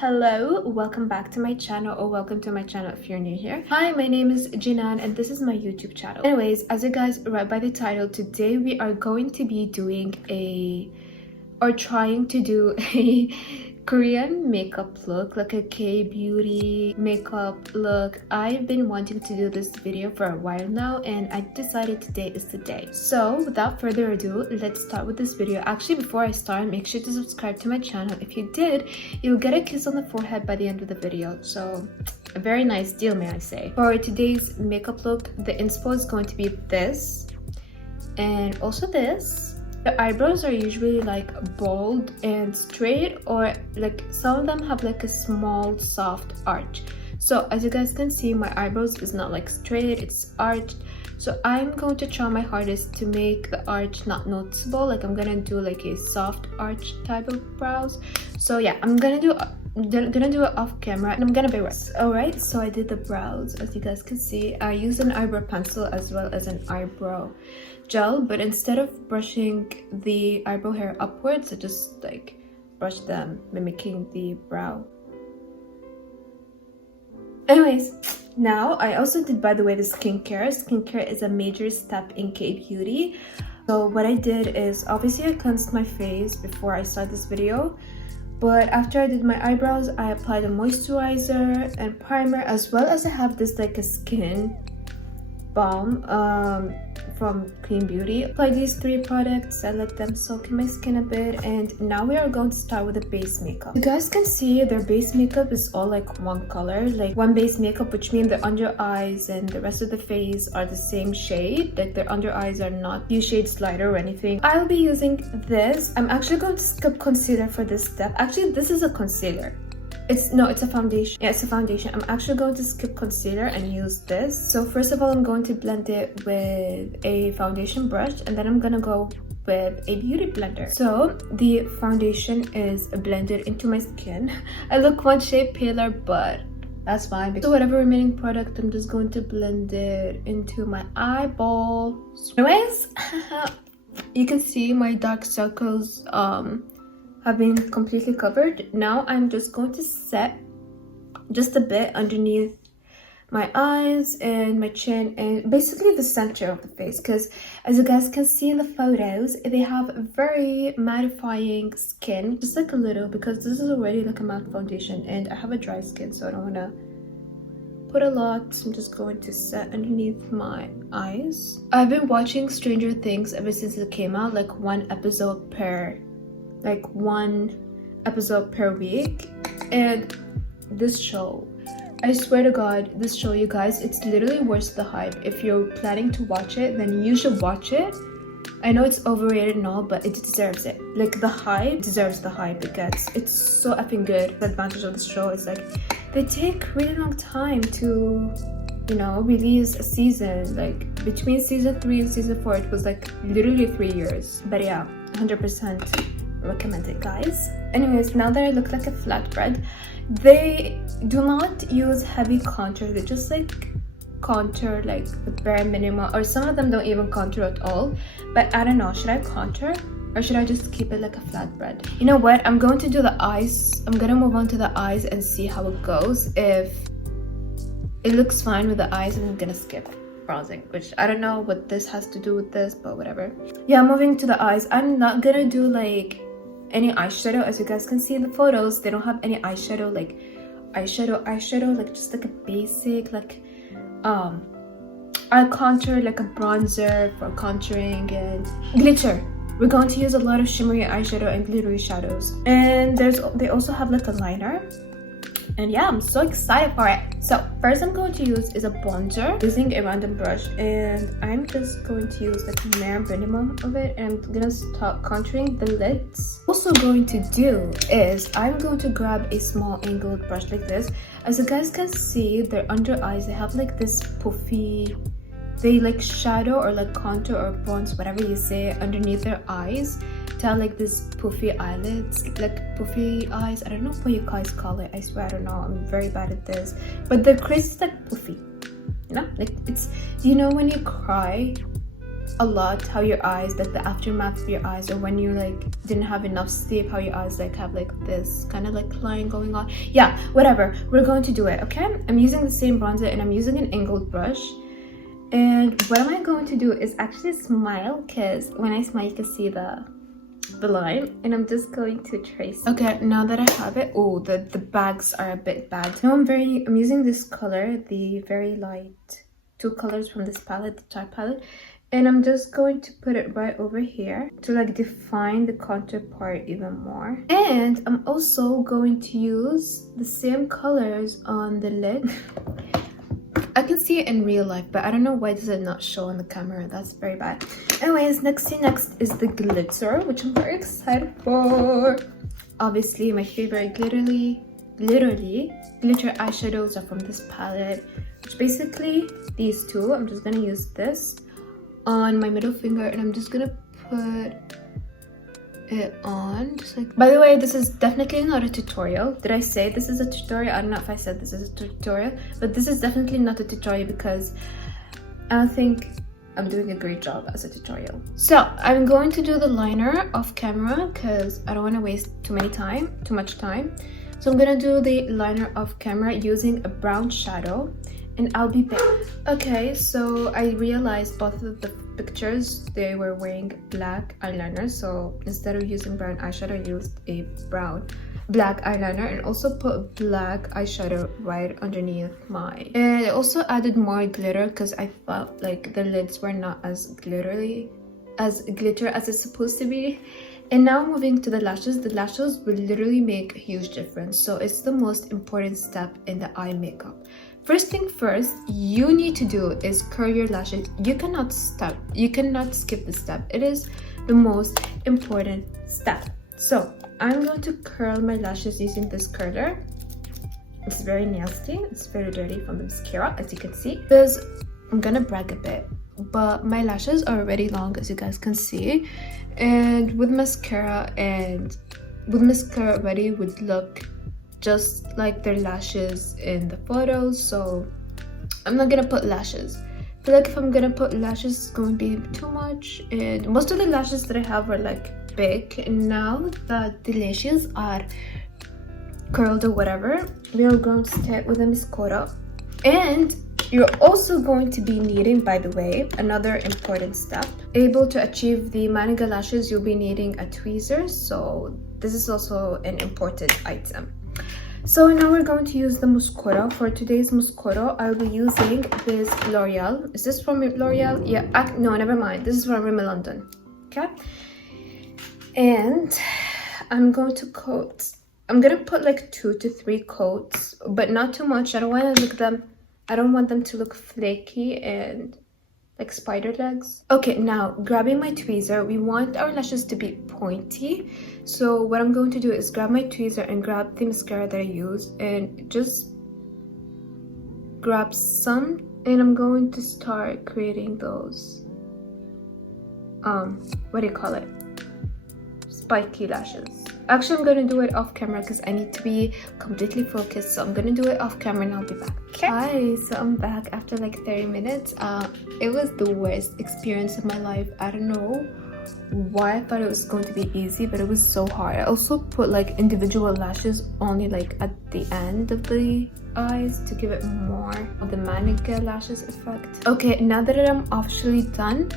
Hello, welcome back to my channel, or welcome to my channel if you're new here. Hi, my name is Jinan and this is my YouTube channel. Anyways, as you guys read by the title, today we are going to be doing trying to do a Korean makeup look, like a K-beauty makeup look. I've been wanting to do this video for a while now and I decided today is the day. So without further ado, let's start with this video. Actually, before I start, make sure to subscribe to my channel. If you did, you'll get a kiss on the forehead by the end of the video. So a very nice deal, may I say. For today's makeup look, the inspo is going to be this and also this. The eyebrows are usually like bold and straight, or like some of them have like a small soft arch. So as you guys can see, my eyebrows is not like straight, it's arched. So I'm going to try my hardest to make the arch not noticeable. Like I'm gonna do like a soft arch type of brows. So yeah, I'm gonna do it off camera and I'm gonna be right. Alright, so I did the brows. As you guys can see, I used an eyebrow pencil as well as an eyebrow gel, but instead of brushing the eyebrow hair upwards, I just like brush them, mimicking the brow. Anyways, now I also did, by the way, the skincare. Skincare is a major step in K-beauty. So what I did is, obviously I cleansed my face before I started this video, but after I did my eyebrows, I applied a moisturizer and primer, as well as I have this like a skin balm from Clean Beauty. Apply these three products, I let them soak in my skin a bit, and now we are going to start with the base makeup. You guys can see their base makeup is all like one color, like one base makeup, which means the under eyes and the rest of the face are the same shade. Like their under eyes are not few shades lighter or anything. I'll be using this. I'm actually going to skip concealer for this step. Actually, this is a concealer. It's a foundation. Yeah, it's a foundation. I'm actually going to skip concealer and use this. So first of all, I'm going to blend it with a foundation brush, and then I'm gonna go with a beauty blender. So the foundation is blended into my skin. I look one shade paler, but that's fine. So whatever remaining product, I'm just going to blend it into my eyeballs. Anyways, you can see my dark circles have been completely covered. Now I'm just going to set just a bit underneath my eyes and my chin and basically the center of the face, because as you guys can see in the photos, they have very mattifying skin, just like a little, because this is already like a matte foundation and I have a dry skin, so I don't want to put a lot. So I'm just going to set underneath my eyes. I've been watching Stranger Things ever since it came out, like one episode per week, and this show, I swear to God, this show, you guys, it's literally worth the hype. If you're planning to watch it, then you should watch it. I know it's overrated and all, but it deserves it. Like the hype deserves the hype it gets. It's so effing good. The advantage of the show is like they take really long time to, you know, release a season. Like between season 3 and season 4, it was like literally 3 years. But yeah, 100% recommend it, guys. Anyways, now that I look like a flatbread, they do not use heavy contour. They just like contour like the bare minimum, or some of them don't even contour at all. But I don't know, should I contour or should I just keep it like a flatbread? You know what, I'm going to do the eyes. I'm gonna move on to the eyes and see how it goes. If it looks fine with the eyes, I'm gonna skip browsing, which I don't know what this has to do with this, but whatever. Yeah, moving to the eyes, I'm not gonna do like any eyeshadow. As you guys can see in the photos, they don't have any eyeshadow, like eyeshadow, like just like a basic, like eye contour, like a bronzer for contouring, and glitter. We're going to use a lot of shimmery eyeshadow and glittery shadows, and they also have like a liner. And yeah, I'm so excited for it. So first I'm going to use is a bronzer using a random brush, and I'm just going to use like a bare minimum of it, and I'm gonna start contouring the lids. Also going to do is I'm going to grab a small angled brush like this. As you guys can see, their under eyes, they have like this puffy, they like shadow or like contour or bronze, whatever you say, underneath their eyes to have like this puffy eyelids, like puffy eyes. I don't know what you guys call it. I swear I don't know. I'm very bad at this. But the crease is like puffy. You know, like it's, you know when you cry a lot how your eyes, like the aftermath of your eyes, or when you like didn't have enough sleep, how your eyes like have like this kind of like line going on. Yeah, whatever, we're going to do it. Okay, I'm using the same bronzer and I'm using an angled brush. And what am I going to do is actually smile, because when I smile you can see the line, and I'm just going to trace. Okay, now that I have it, oh, the bags are a bit bad. Now I'm using this color, the very light two colors from this palette, the Tarte palette, and I'm just going to put it right over here to like define the contour part even more. And I'm also going to use the same colors on the lid. I can see it in real life, but I don't know why does it not show on the camera. That's very bad. Anyways, next is the glitter, which I'm very excited for. Obviously, my favorite glitter eyeshadows are from this palette, which basically these two. I'm just gonna use this on my middle finger, and I'm just gonna put it on just like. By the way, this is definitely not a tutorial. Did I say this is a tutorial? I don't know if I said this is a tutorial, but this is definitely not a tutorial because I don't think I'm doing a great job as a tutorial. So I'm going to do the liner off camera because I don't want to waste too much time. So I'm gonna do the liner off camera using a brown shadow, and I'll be back. Okay, so I realized both of the pictures they were wearing black eyeliner, so instead of using brown eyeshadow I used a black eyeliner, and also put black eyeshadow right underneath mine. And I also added more glitter because I felt like the lids were not as glitter as it's supposed to be. And now moving to the lashes. The lashes will literally make a huge difference, so it's the most important step in the eye makeup. First thing first, you need to do is curl your lashes. You cannot skip this step. It is the most important step. So I'm going to curl my lashes using this curler. It's very nasty, it's very dirty from the mascara, as you can see. Because I'm gonna brag a bit, but my lashes are already long, as you guys can see, and with mascara already would look just like their lashes in the photos, so I'm not gonna put lashes. I feel like if I'm gonna put lashes it's going to be too much, and most of the lashes that I have are like big. And now that the lashes are curled or whatever, we are going to start with a mascara. And you're also going to be needing, by the way, another important step. Able to achieve the Maniga lashes, you'll be needing a tweezer, so this is also an important item. So now we're going to use the mascara. For today's mascara, I'll be using this L'Oreal. Is this from L'Oreal? Yeah, no, never mind. This is from Rimmel London. Okay. And I'm going to coat. I'm gonna put like 2 to 3 coats, but not too much. I don't want them to look flaky and like spider legs. Okay, now grabbing my tweezer, we want our lashes to be pointy. So what I'm going to do is grab my tweezer and grab the mascara that I used and just grab some, and I'm going to start creating those what do you call it, spiky lashes. Actually, I'm gonna do it off camera because I need to be completely focused, so I'm gonna do it off camera and I'll be back. Okay. Hi, so I'm back after like 30 minutes. It was the worst experience of my life. I don't know why I thought it was going to be easy, but it was so hard. I also put like individual lashes only like at the end of the eyes to give it more of the Maniga lashes effect. Okay, now that I'm officially done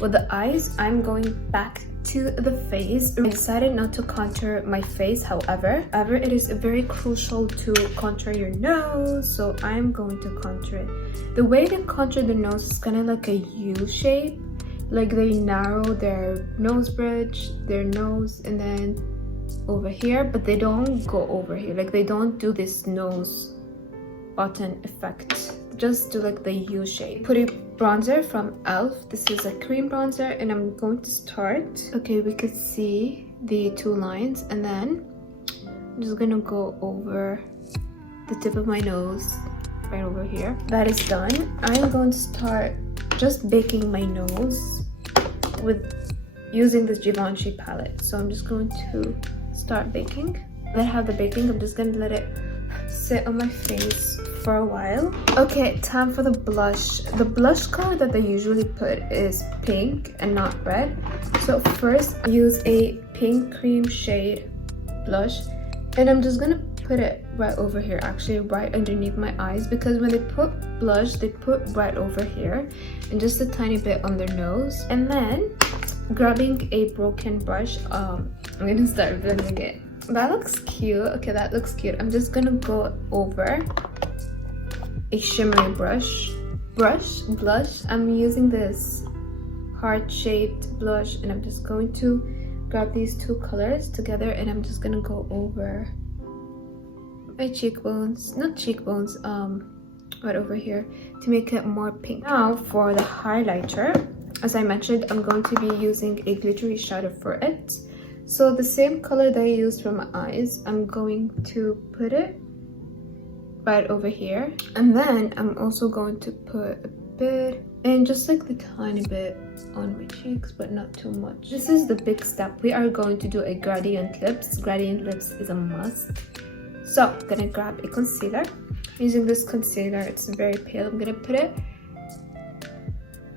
with the eyes, I'm going back to the face. I decided not to contour my face, however it is very crucial to contour your nose, so I'm going to contour it. The way they contour the nose is kind of like a U shape, like they narrow their nose bridge, their nose, and then over here, but they don't go over here, like they don't do this nose button effect, just do like the U shape. Put a bronzer from e.l.f. This is a cream bronzer, and I'm going to start. Okay, we could see the 2 lines, and then I'm just gonna go over the tip of my nose right over here. That is done. I'm going to start just baking my nose with using this Givenchy palette. So I'm just going to start baking. Then I have the baking, I'm just gonna let it sit on my face for a while. Okay, time for the blush. The blush color that they usually put is pink and not red. So first, use a pink cream shade blush, and I'm just gonna put it right over here, actually right underneath my eyes, because when they put blush, they put right over here and just a tiny bit on their nose. And then grabbing a broken brush, I'm gonna start blending it. That looks cute. Okay, that looks cute. I'm just gonna go over a shimmery blush. I'm using this heart-shaped blush, and I'm just going to grab these two colors together, and I'm just gonna go over my cheekbones, not cheekbones, right over here, to make it more pink. Now for the highlighter, as I mentioned, I'm going to be using a glittery shadow for it. So the same color that I used for my eyes, I'm going to put it right over here, and then I'm also going to put a bit, and just like the tiny bit on my cheeks, but not too much. This is the big step. We are going to do a gradient lips. Gradient lips is a must. So I'm gonna grab a concealer. Using this concealer, it's very pale. I'm gonna put it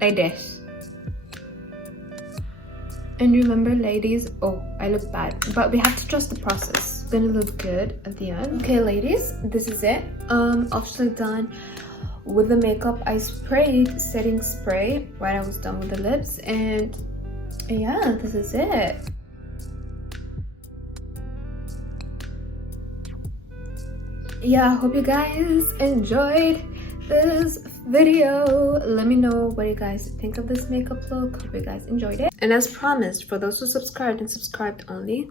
like this. And remember, ladies, oh, I look bad, but we have to trust the process. It's gonna look good at the end. Okay, ladies, this is it. Actually done with the makeup. I sprayed setting spray right I was done with the lips, and yeah, this is it. Yeah, I hope you guys enjoyed this video. Let me know what you guys think of this makeup look. Hope you guys enjoyed it. And as promised, for those who subscribed and subscribed only,